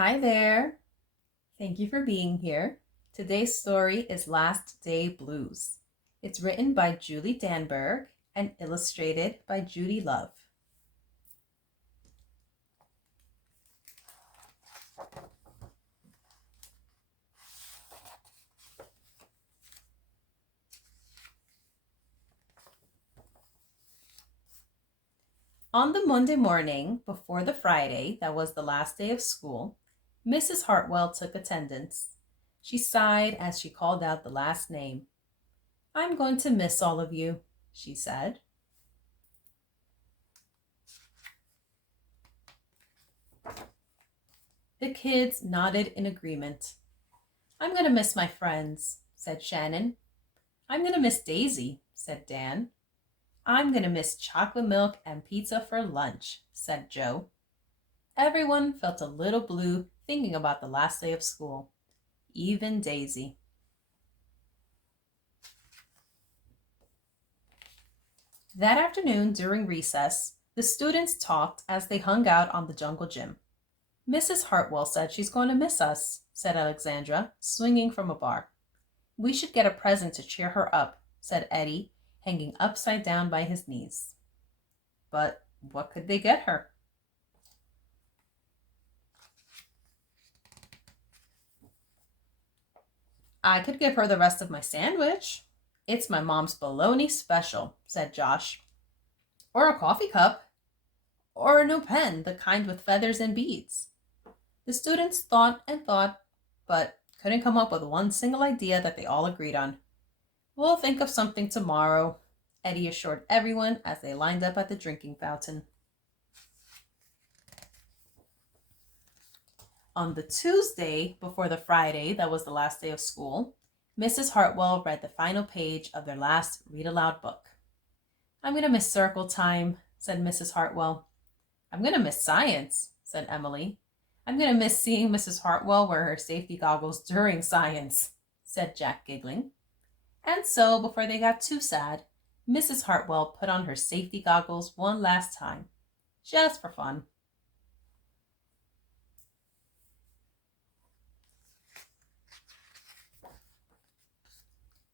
Hi there. Thank you for being here. Today's story is Last Day Blues. It's written by Julie Danneberg and illustrated by Judy Love. On the Monday morning before the Friday that was the last day of school, Mrs. Hartwell took attendance. She sighed as she called out the last name. "I'm going to miss all of you," she said. The kids nodded in agreement. "I'm going to miss my friends," said Shannon. "I'm going to miss Daisy," said Dan. "I'm going to miss chocolate milk and pizza for lunch," said Joe. Everyone felt a little blue thinking about the last day of school, even Daisy. That afternoon during recess, the students talked as they hung out on the jungle gym. "Mrs. Hartwell said she's going to miss us," said Alexandra, swinging from a bar. "We should get a present to cheer her up," said Eddie, hanging upside down by his knees. But what could they get her? "I could give her the rest of my sandwich. It's my mom's bologna special," said Josh. "Or a coffee cup. Or a new pen, the kind with feathers and beads." The students thought and thought, but couldn't come up with one single idea that they all agreed on. "We'll think of something tomorrow," Eddie assured everyone as they lined up at the drinking fountain. On the Tuesday before the Friday that was the last day of school, Mrs. Hartwell read the final page of their last read-aloud book. "I'm going to miss circle time," said Mrs. Hartwell. "I'm going to miss science," said Emily. "I'm going to miss seeing Mrs. Hartwell wear her safety goggles during science," said Jack, giggling. And so, before they got too sad, Mrs. Hartwell put on her safety goggles one last time, just for fun.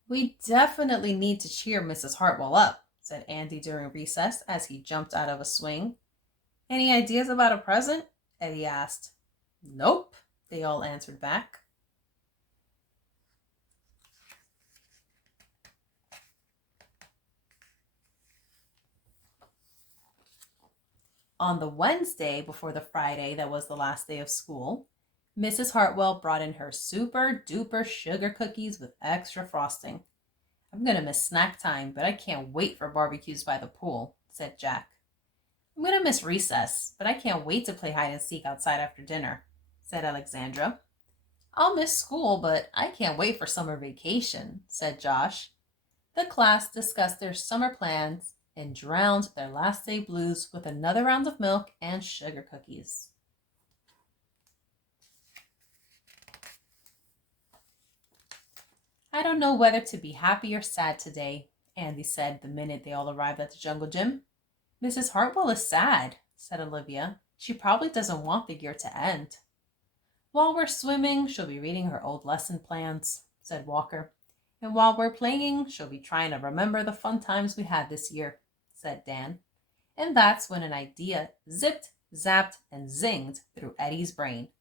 "We definitely need to cheer Mrs. Hartwell up," said Andy during recess as he jumped out of a swing. "Any ideas about a present?" Eddie asked. "Nope," they all answered back. On the Wednesday before the Friday that was the last day of school, Mrs. Hartwell brought in her super duper sugar cookies with extra frosting. "I'm going to miss snack time, but I can't wait for barbecues by the pool," said Jack. "I'm going to miss recess, but I can't wait to play hide and seek outside after dinner," said Alexandra. "I'll miss school, but I can't wait for summer vacation," said Josh. The class discussed their summer plans and drowned their last day blues with another round of milk and sugar cookies. "I don't know whether to be happy or sad today," Andy said the minute they all arrived at the jungle gym. "Mrs. Hartwell is sad," said Olivia. "She probably doesn't want the year to end." "While we're swimming, she'll be reading her old lesson plans," said Walker. "And while we're playing, she'll be trying to remember the fun times we had this year," said Dan. And that's when an idea zipped, zapped, and zinged through Eddie's brain.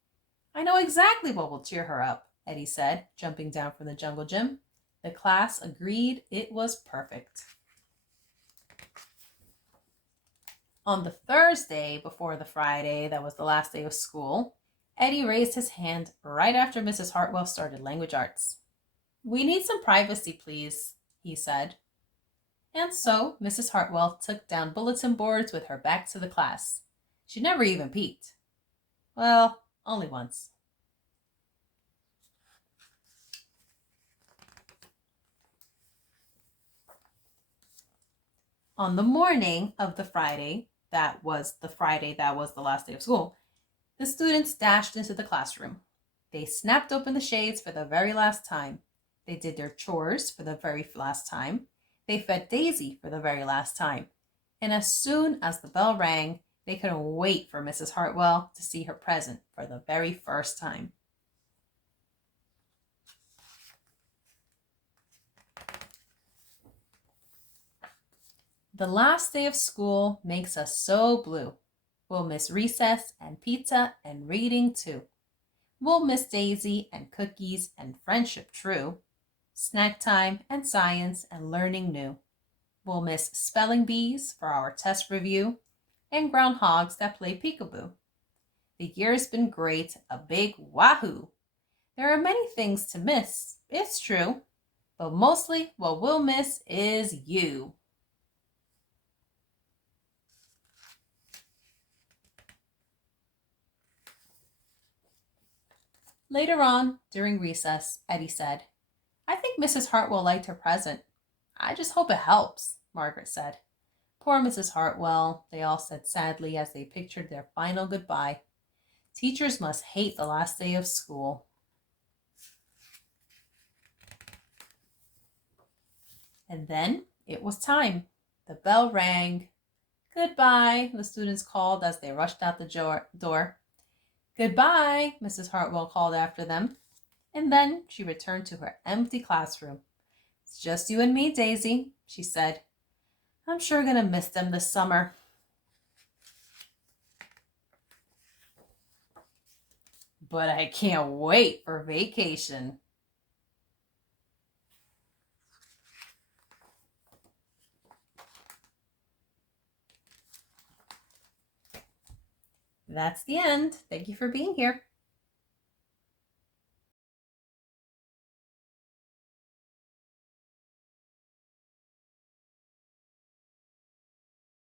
"I know exactly what will cheer her up," Eddie said, jumping down from the jungle gym. The class agreed it was perfect. On the Thursday before the Friday that was the last day of school, Eddie raised his hand right after Mrs. Hartwell started language arts. "We need some privacy, please," he said. And so Mrs. Hartwell took down bulletin boards with her back to the class. She never even peeked. Well, only once. On the morning of the Friday that was the last day of school, the students dashed into the classroom. They snapped open the shades for the very last time. They did their chores for the very last time. They fed Daisy for the very last time. And as soon as the bell rang, They couldn't wait for Mrs. Hartwell to see her present for the very first time. The last day of school makes us so blue. We'll miss recess and pizza and reading too. We'll miss Daisy and cookies and friendship true, snack time and science and learning new. We'll miss spelling bees for our test review and groundhogs that play peekaboo. The year's been great, a big wahoo. There are many things to miss, it's true, but mostly what we'll miss is you. Later on, during recess, Eddie said, "I think Mrs. Hartwell liked her present. I just hope it helps," Margaret said. "Poor Mrs. Hartwell," they all said sadly as they pictured their final goodbye. "Teachers must hate the last day of school." And then it was time. The bell rang. "Goodbye," the students called as they rushed out the door. "Goodbye," Mrs. Hartwell called after them. And then she returned to her empty classroom. "It's just you and me, Daisy," she said. "I'm sure going to miss them this summer." But I can't wait for vacation. That's the end. Thank you for being here.